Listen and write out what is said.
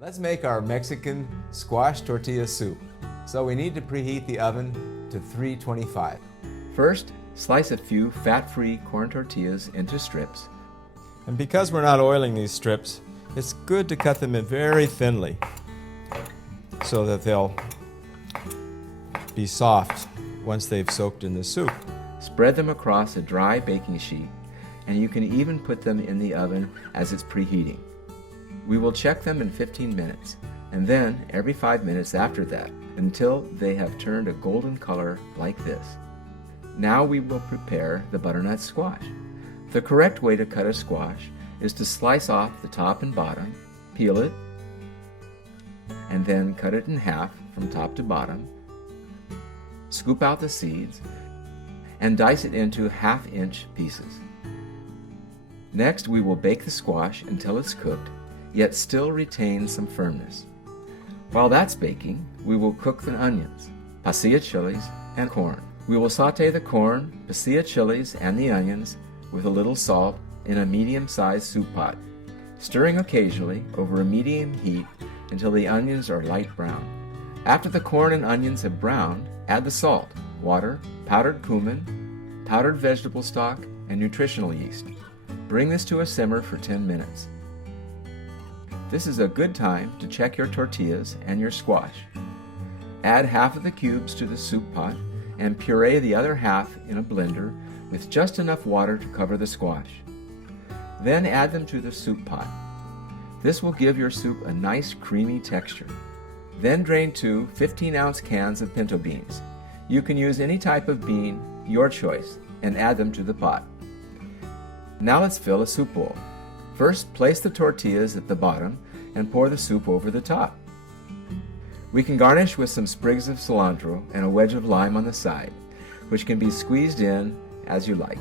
Let's make our Mexican squash tortilla soup. So we need to preheat the oven to 325. First, slice a few fat-free corn tortillas into strips. And because we're not oiling these strips, it's good to cut them in very thinly so that they'll be soft once they've soaked in the soup. Spread them across a dry baking sheet, and you can even put them in the oven as it's preheating. We will check them in 15 minutes, and then every 5 minutes after that, until they have turned a golden color like this. Now we will prepare the butternut squash. The correct way to cut a squash is to slice off the top and bottom, peel it, and then cut it in half from top to bottom, scoop out the seeds, and dice it into half-inch pieces. Next, we will bake the squash until it's cooked, yet still retains some firmness. While that's baking, we will cook the onions, pasilla chilies, and corn. We will saute the corn, pasilla chilies, and the onions with a little salt in a medium-sized soup pot, stirring occasionally over a medium heat until the onions are light brown. After the corn and onions have browned, add the salt, water, powdered cumin, powdered vegetable stock, and nutritional yeast. Bring this to a simmer for 10 minutes. This is a good time to check your tortillas and your squash. Add half of the cubes to the soup pot and puree the other half in a blender with just enough water to cover the squash. Then add them to the soup pot. This will give your soup a nice creamy texture. Then drain 2 15-ounce cans of pinto beans. You can use any type of bean, your choice, and add them to the pot. Now let's fill a soup bowl. First, place the tortillas at the bottom and pour the soup over the top. We can garnish with some sprigs of cilantro and a wedge of lime on the side, which can be squeezed in as you like.